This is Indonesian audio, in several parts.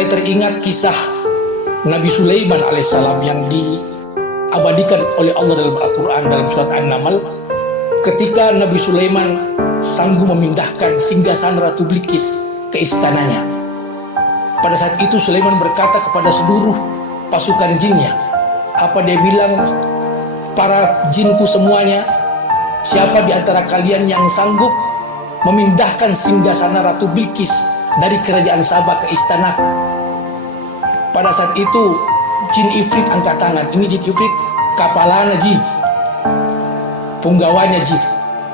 Saya teringat kisah Nabi Sulaiman alaihissalam yang diabadikan oleh Allah dalam Al-Quran dalam surat An-Naml, ketika Nabi Sulaiman sanggup memindahkan singgasana Ratu Bilqis ke istananya. Pada saat itu Sulaiman berkata kepada seluruh pasukan jinnya, apa dia bilang, para jinku semuanya, siapa di antara kalian yang sanggup memindahkan singgasana Ratu Bilqis dari kerajaan Sabah ke istana? Pada saat itu jin ifrit angkat tangan. Ini jin ifrit kapalana jin, punggawanya jin.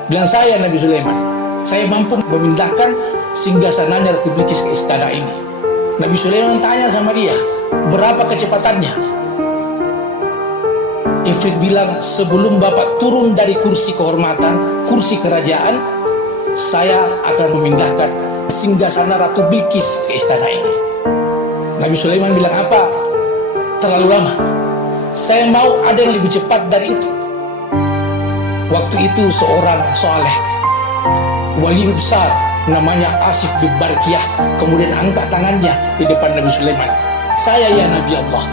Bilang, saya Nabi Sulaiman, saya mampu memindahkan singgasananya Ratu Bilqis ke istana ini. Nabi Sulaiman tanya sama dia, berapa kecepatannya? Ifrit bilang, sebelum bapak turun dari kursi kehormatan, kursi kerajaan, saya akan memindahkan singgasana Ratu Bilqis ke istana ini. Nabi Sulaiman bilang, apa? Terlalu lama. Saya mau ada yang lebih cepat dari itu. Waktu itu seorang soleh, wali besar, namanya Asif bin Barkiyah, kemudian angkat tangannya di depan Nabi Sulaiman. Saya ya Nabi Allah,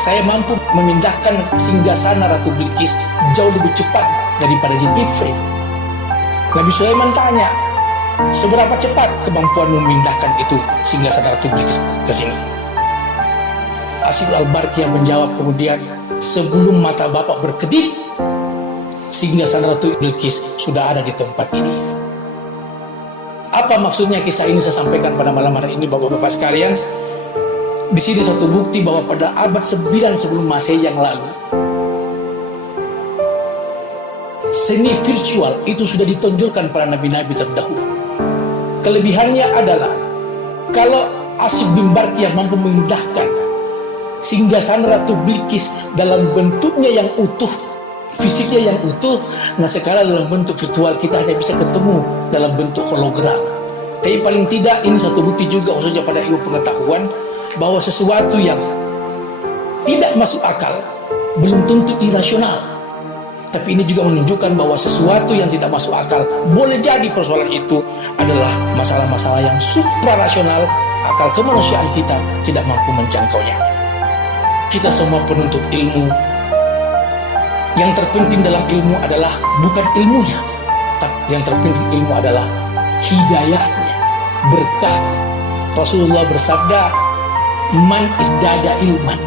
saya mampu memindahkan singgasana Ratu Bilqis jauh lebih cepat daripada jin ifrit. Nabi Sulaiman tanya, seberapa cepat kemampuan memindahkan itu singgasana Ratu Bilqis ke sini? Asif al-Barkiyah menjawab kemudian, sebelum mata bapak berkedip, singgasana Ratu Bilqis sudah ada di tempat ini. Apa maksudnya kisah ini saya sampaikan pada malam hari ini, bapak-bapak sekalian? Di sini satu bukti bahwa pada abad 9 sebelum Masehi yang lalu, seni virtual itu sudah ditonjolkan para nabi-nabi terdahulu. Kelebihannya adalah kalau Asif bin Barkiyah mampu memindahkan singgasana Ratu Bilqis dalam bentuknya yang utuh, fisiknya yang utuh, nah sekarang dalam bentuk virtual kita hanya bisa ketemu dalam bentuk hologram. Tapi paling tidak ini satu bukti juga khususnya pada ilmu pengetahuan bahwa sesuatu yang tidak masuk akal belum tentu irasional. Tapi ini juga menunjukkan bahwa sesuatu yang tidak masuk akal boleh jadi persoalan itu adalah masalah-masalah yang suprarasional, akal kemanusiaan kita tidak mampu menjangkaunya. Kita semua penuntut ilmu. Yang terpenting dalam ilmu adalah bukan ilmunya, tapi yang terpenting ilmu adalah hidayahnya, berkah. Rasulullah bersabda, man isdada ilman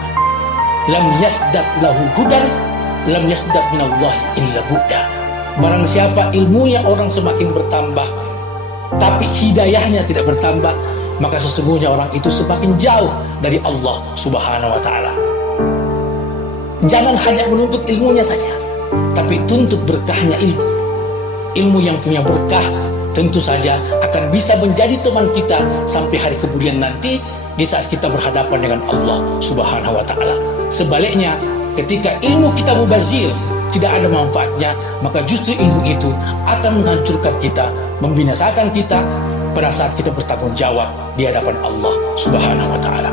lam yasdad lahu hudan lam yasdad minallahi illa bu'da. Barang siapa ilmunya orang semakin bertambah tapi hidayahnya tidak bertambah, maka sesungguhnya orang itu semakin jauh dari Allah Subhanahu wa ta'ala. Jangan hanya menuntut ilmunya saja, tapi tuntut berkahnya ilmu. Ilmu yang punya berkah tentu saja akan bisa menjadi teman kita sampai hari kemudian nanti di saat kita berhadapan dengan Allah Subhanahu wa ta'ala. Sebaliknya, ketika ilmu kita mubazir, tidak ada manfaatnya, maka justru ilmu itu akan menghancurkan kita, membinasakan kita pada saat kita bertanggung jawab di hadapan Allah Subhanahu wa ta'ala.